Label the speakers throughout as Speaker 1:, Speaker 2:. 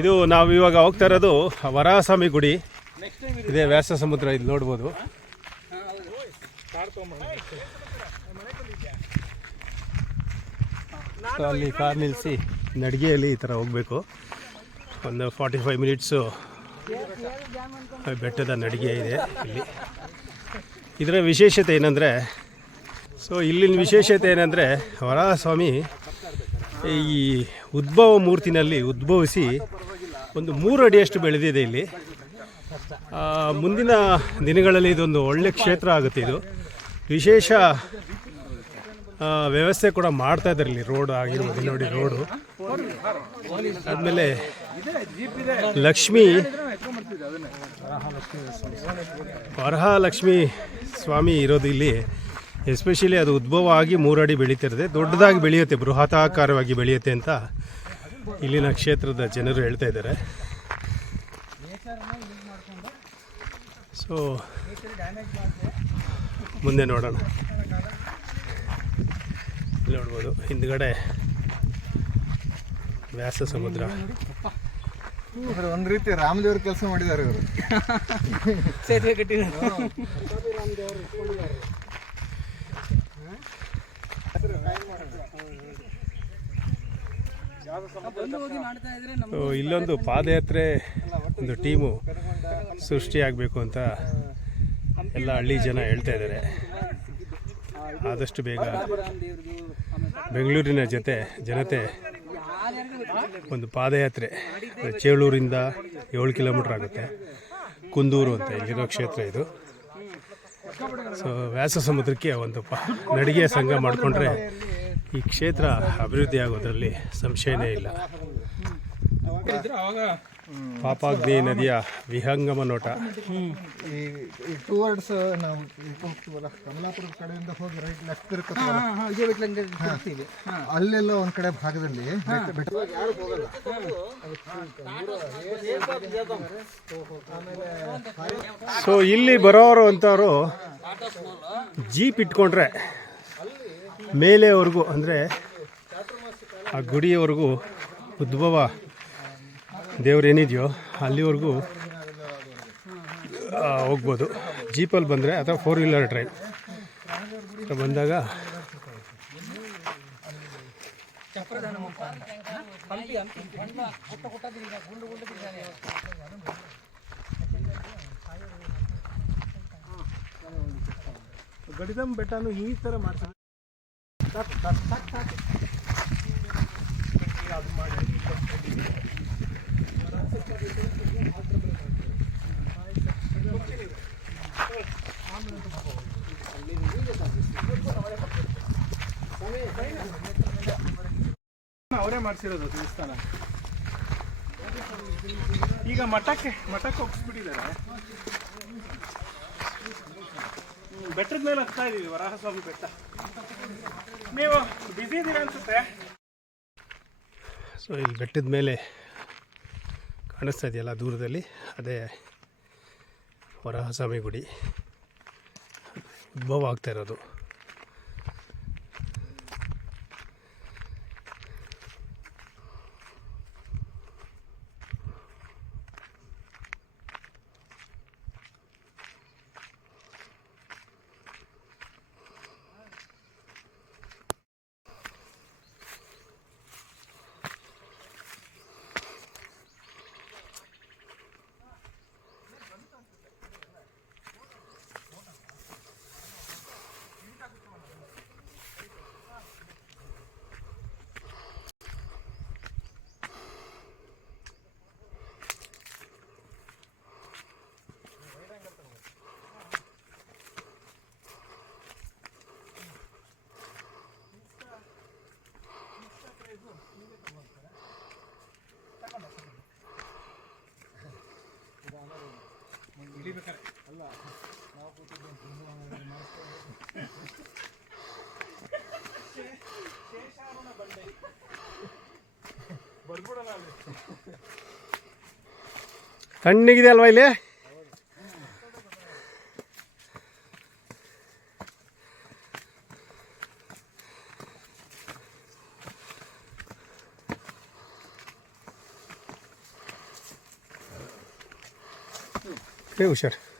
Speaker 1: ಇದು ನಾವು ಇವಾಗ ಹೋಗ್ತಾ ಇರೋದು ವರಾಹಸ್ವಾಮಿ ಗುಡಿ. ಇದೇ ವ್ಯಾಸ ಸಮುದ್ರ, ಇದು ನೋಡ್ಬೋದು. ಅಲ್ಲಿ ಕಾರ್ ನಿಲ್ಲಿಸಿ ನಡಿಗೆಯಲ್ಲಿ ಈ ಥರ ಹೋಗಬೇಕು. ಒಂದು ಫಾರ್ಟಿ ಫೈವ್ ಮಿನಿಟ್ಸು ಬೆಟ್ಟದ ನಡಿಗೆ ಇದೆ ಇಲ್ಲಿ. ಇದರ ವಿಶೇಷತೆ ಏನಂದರೆ ಸೊ ಇಲ್ಲಿನ ವಿಶೇಷತೆ ಏನಂದರೆ, ವರಾಹಸ್ವಾಮಿ ಈ ಉದ್ಭವ ಮೂರ್ತಿನಲ್ಲಿ ಉದ್ಭವಿಸಿ ಒಂದು ಮೂರು ಅಡಿಯಷ್ಟು ಬೆಳೆದಿದೆ ಇಲ್ಲಿ. ಮುಂದಿನ ದಿನಗಳಲ್ಲಿ ಇದೊಂದು ಒಳ್ಳೆ ಕ್ಷೇತ್ರ ಆಗುತ್ತೆ ಇದು. ವಿಶೇಷ ವ್ಯವಸ್ಥೆ ಕೂಡ ಮಾಡ್ತಾ ಇದ್ದಾರೆ ಇಲ್ಲಿ ರೋಡ್ ಆಗಿರ್ಬೋದು ನೋಡಿ ರೋಡು. ಆದಮೇಲೆ ಲಕ್ಷ್ಮಿ, ವರಹಾಲಕ್ಷ್ಮಿ ಸ್ವಾಮಿ ಇರೋದು ಇಲ್ಲಿ. ಎಸ್ಪೆಷಲಿ ಅದು ಉದ್ಭವ ಆಗಿ ಮೂರಡಿ ಬೆಳೀತಿರದೆ ದೊಡ್ಡದಾಗಿ ಬೆಳೆಯುತ್ತೆ ಬೃಹತಾಕಾರವಾಗಿ ಬೆಳೆಯುತ್ತೆ ಅಂತ ಇಲ್ಲಿನ ಕ್ಷೇತ್ರದ ಜನರು ಹೇಳ್ತಾ ಇದ್ದಾರೆ. ಸೊ ಮುಂದೆ ನೋಡೋಣ. ಇಲ್ಲಿ ನೋಡ್ಬೋದು ಹಿಂದ್ಗಡೆ ವ್ಯಾಸ ಸಮುದ್ರ.
Speaker 2: ಒಂದು ಒಂದ್ ರೀತಿ ರಾಮದೇವ್ರ ಕೆಲಸ ಮಾಡಿದ್ದಾರೆ ಇವರು.
Speaker 3: ಸೇತುವೆ ಕಟ್ಟಿದ್ದಾರೆ ಬಂದು ಹೋಗಿ ಮಾಡ್ತಾ ಇದ್ರೆ ನಮ್ಮ
Speaker 1: ಸೊ ಇಲ್ಲೊಂದು ಪಾದಯಾತ್ರೆ, ಒಂದು ಟೀಮು ಸೃಷ್ಟಿಯಾಗಬೇಕು ಅಂತ ಎಲ್ಲ ಹಳ್ಳಿ ಜನ ಹೇಳ್ತಾ ಇದ್ದಾರೆ. ಆದಷ್ಟು ಬೇಗ ಬೆಂಗಳೂರಿನ ಜೊತೆ, ಜನತೆ ಒಂದು ಪಾದಯಾತ್ರೆ ಚೇಳೂರಿಂದ ಏಳು ಕಿಲೋಮೀಟ್ರ್ ಆಗುತ್ತೆ. ಕುಂದೂರು ಅಂತ ಇಲ್ಲಿರೋ ಕ್ಷೇತ್ರ ಇದು. ಸೊ ವ್ಯಾಸ ಸಮುದ್ರಕ್ಕೆ ಒಂದು ಪ ನಡಿಗೆ ಸಂಘ ಮಾಡಿಕೊಂಡ್ರೆ ಈ ಕ್ಷೇತ್ರ ಅಭಿವೃದ್ಧಿ ಆಗೋದ್ರಲ್ಲಿ ಸಂಶಯನೇ ಇಲ್ಲ. ಪಾಪಾಗ್ನಿ ನದಿಯ ವಿಹಂಗಮ ನೋಟ.
Speaker 2: ಈ ಟೂವರ್ಡ್ಸ್ ನಾವು ಹೋಗ್ತೀವಲ್ಲ ಕಮಲಾಪುರ ಕಡೆಯಿಂದ ಹೋಗಿ ರೈಟ್ ಲೆಫ್ಟ್
Speaker 3: ತಿರ್ಗ್ತೀವಿ.
Speaker 2: ಅಲ್ಲೆಲ್ಲ ಒಂದ್ ಕಡೆ ಭಾಗದಲ್ಲಿ
Speaker 1: ಸೊ ಇಲ್ಲಿ ಬರೋರು ಅಂತವರು ಜೀಪ್ ಇಟ್ಕೊಂಡ್ರೆ ಮೇಲೆವರೆಗೂ, ಅಂದರೆ ಆ ಗುಡಿಯವರೆಗೂ ಉದ್ಭವ ದೇವ್ರೇನಿದೆಯೋ, ಅಲ್ಲಿವರೆಗೂ ಹೋಗ್ಬೋದು. ಜೀಪಲ್ಲಿ ಬಂದರೆ ಅಥವಾ ಫೋರ್ ವೀಲರ್ ಡ್ರೈವ್ ಬಂದಾಗ ಗಡಿದಂ ಬೆಟ್ಟನು ಈ ಥರ ಮಾಡ್ತಾರೆ.
Speaker 4: ಅವರೇ ಮಾಡಿಸಿರೋದು ದೇವಸ್ಥಾನ. ಈಗ ಮಠಕ್ಕೆ ಮಠಕ್ಕೆ ಒಪ್ಪಿಸ್ಬಿಟ್ಟಿದ್ದಾರೆ ಬೆಟ್ಟದ ಮೇಲೆ ಹತ್ತಾ ಇದೀವಿ, ವರಾಹಸ್ವಾಮಿ ಬೆಟ್ಟ. ನೀವು ಬಿಸಿ ಇದ್ದೀರಾ ಅನ್ಸುತ್ತೆ?
Speaker 1: ಸೊ ಇಲ್ಲಿ ಬೆಟ್ಟದ ಮೇಲೆ ಕಾಣಿಸ್ತಾ ಇದೆಯಲ್ಲ ದೂರದಲ್ಲಿ, ಅದೇ ವರಹಸ್ವಾಮಿ ಗುಡಿ. ಉದ್ಭವ ಆಗ್ತಾ ಇರೋದು. ತಣ್ಣಗಿದೆ ಅಲ್ವಾ ಇಲ್ಲಿ ಹುಷಾರು.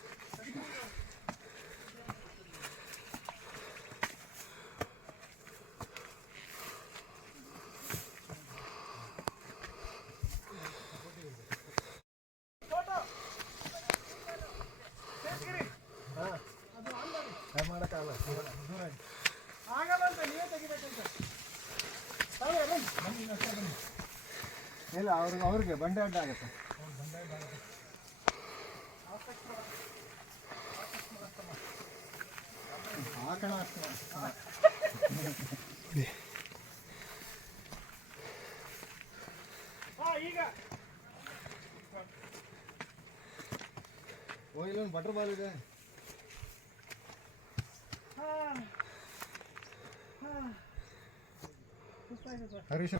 Speaker 2: ಅವ್ರಿಗೆ ಅವ್ರಿಗೆ ಬಂಡೆ ಅಡ್ಡ ಆಗುತ್ತೆ. ಓ ಇಲ್ಲೊಂದು ಬಟರ್ ಬಾಲ್ ಇದೆ. ಹರೀಶ್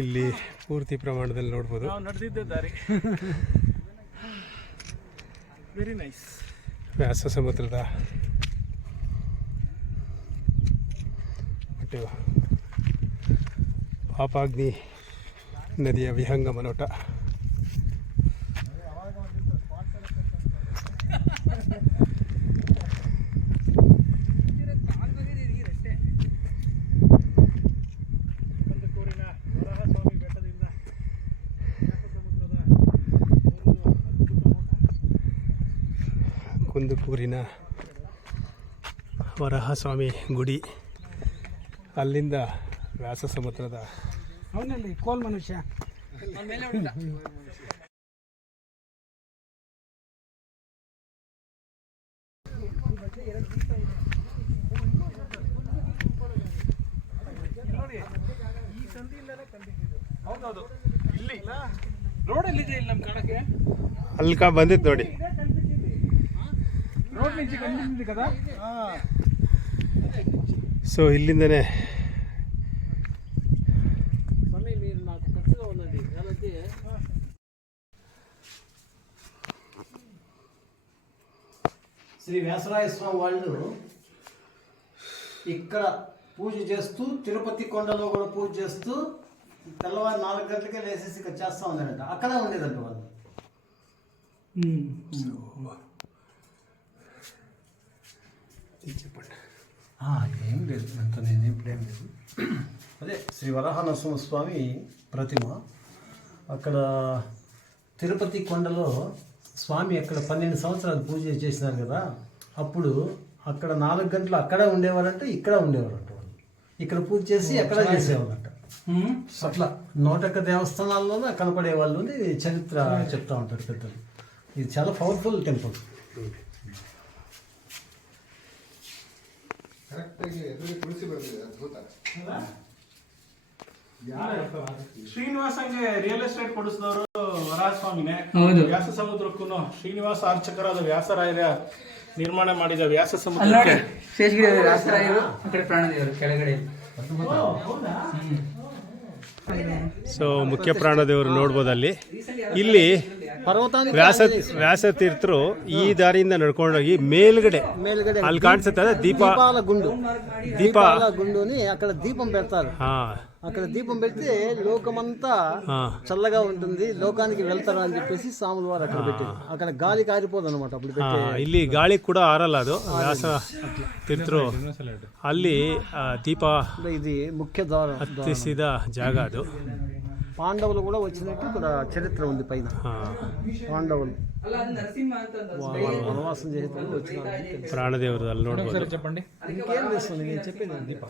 Speaker 2: ಇಲ್ಲ
Speaker 1: ಪೂರ್ತಿ ಪ್ರಮಾಣದಲ್ಲಿ ನೋಡ್ಬೋದು.
Speaker 4: ನಾವು ನಡೆದಿದ್ದೆ ದಾರಿ. ವೆರಿ ನೈಸ್
Speaker 1: ವ್ಯಾಸ ಸಮುದ್ರದ ಮತ್ತು ಪಾಪಾಗ್ನಿ ನದಿಯ ವಿಹಂಗಮ ನೋಟ
Speaker 4: ಒಂದು ಕೂರಿನ ವರಾಹಸ್ವಾಮಿ ಬೆಟ್ಟದಿಂದ ವ್ಯಾಸ ಸಮುದ್ರದ ಮೂರು ಅದ್ಭುತ ನೋಟ
Speaker 1: ಕುಂದುಕೂರಿನ ವರಹಸ್ವಾಮಿ ಗುಡಿ. ಅಲ್ಲಿಂದ ವ್ಯಾಸ ಸಮುದ್ರದ
Speaker 3: ಅವನಲ್ಲಿ ಕೋಲ್ ಮನುಷ್ಯ. ಮೇಲೆ ಹೊಡಿತ
Speaker 4: ಹೌದೌದು. ಇಲ್ಲಿ. ರೋಡಲ್ಲಿ ಇದೆ ಇಲ್ಲಿ ನಮ್ಮ ಕಾಣಕ್ಕೆ
Speaker 1: ಅಲ್ಲಿ ಬಂದಿತ್ತು ನೋಡಿ. సో ఇల్లిందనే.
Speaker 5: శ్రీ వ్యాసరాయ స్వామి వాళ్ళు ఇక్కడ పూజ చేస్తూ తిరుపతి కొండలో కూడా పూజ చేస్తూ తెల్లవారు నాలుగు గంటలకే లేసేసి ఇక్కడ చేస్తూ ఉన్నారంట. అక్కడ ఉండేదంట వాళ్ళు. ఏం లేదు అంత నేను ఏం లేదు. అదే శ్రీ వరాహనరసింహ స్వామి ప్రతిమ. అక్కడ తిరుపతి కొండలో స్వామి అక్కడ పన్నెండు సంవత్సరాలు పూజ చేసినారు కదా అప్పుడు అక్కడ నాలుగు గంటలు అక్కడే ఉండేవారంట ఇక్కడ ఉండేవారంట వాళ్ళు. ఇక్కడ పూజ చేసి అక్కడ చేసేవారంట అట్లా నూటొక్క దేవస్థానాల్లోనే కనపడే వాళ్ళు చరిత్ర చెప్తా ఉంటారు పెద్దలు. ఇది చాలా పవర్ఫుల్ టెంపుల్
Speaker 2: ಕರೆಕ್ಟಾಗಿ ಎದುರಿಗೆ ತುಳಸಿ ಬರ್ತದೆ ಅದ್ಭುತ
Speaker 4: ಶ್ರೀನಿವಾಸಂಗೆ ರಿಯಲ್ ಎಸ್ಟೇಟ್ ಕೊಡಿಸಿದವರು ವರಸ್ವಾಮಿನೇ
Speaker 3: ಹೌದು.
Speaker 4: ವ್ಯಾಸ ಸಮುದ್ರಕ್ಕೂ ಶ್ರೀನಿವಾಸ ಅರ್ಚಕರಾದ ವ್ಯಾಸರಾಯರ ನಿರ್ಮಾಣ ಮಾಡಿದ ವ್ಯಾಸ
Speaker 3: ಸಮುದ್ರ ನೋಡಿ
Speaker 4: ಸಮುದ್ರಕ್ಕೆ
Speaker 3: ಶೇಷಗಿರಿ ರಾಸರಾಯರು ಆ ಕಡೆ ಪ್ರಾಣದೇವರು ಕೆಳಗಡೆ.
Speaker 1: ಸೊ ಮುಖ್ಯ ಪ್ರಾಣದೇವರು ನೋಡ್ಬೋದು ಅಲ್ಲಿ ಇಲ್ಲಿ ವ್ಯಾಸ ವ್ಯಾಸ ತೀರ್ಥರು ಈ ದಾರಿಯಿಂದ ನಡ್ಕೊಂಡೋಗಿ ಮೇಲ್ಗಡೆ
Speaker 5: మేలుగడే
Speaker 1: ಅಲ್ಲಿ కాన్సెప్ట్ అదే దీప
Speaker 5: దీపాల గుండు
Speaker 1: దీప
Speaker 5: దీపాల గుండుని అక్కడ దీపం పెడతారు
Speaker 1: హా
Speaker 5: అక్కడ దీపం పెడితే లోకమంతా
Speaker 1: హా
Speaker 5: చల్లగా ఉంటుంది లోకానికి వెళ్తారు అని చెప్పేసి స్వాముల వారు అక్కడ పెట్టారు అక్కడ గాలి కారిపోదు అనమాట అప్పుడు
Speaker 1: ಹಾ,
Speaker 5: పెట్టే
Speaker 1: ಇಲ್ಲಿ ಗಾಳಿ ಕೂಡ ಆರಲ್ಲ ಅದು ವ್ಯಾಸ ತೀರ್ಥರು ಅಲ್ಲಿ ಆ, ದೀಪ
Speaker 5: ఇది ముఖ్య ద్వారం
Speaker 1: ಹತ್ತಿಸಿದ ಜಾಗ ಅದು
Speaker 5: పాండవులు కూడా వచ్చినట్టు ఇక్కడ చరిత్ర ఉంది పైన
Speaker 1: ಹಾ
Speaker 5: పాండవులు
Speaker 3: ಅಲ್ಲ ಅದು ನರಸಿಂಹ ಅಂತ
Speaker 5: వాళ్ళు వనవాసం చేసేటప్పుడు వచ్చిన
Speaker 1: ಪ್ರಾಣದೇವರು ಅಲ್ಲಿ ನೋಡ್ಬೋದು
Speaker 4: చెప్పండి
Speaker 5: ఇంకేం చేస్తుంది నేను చెప్పేది దీప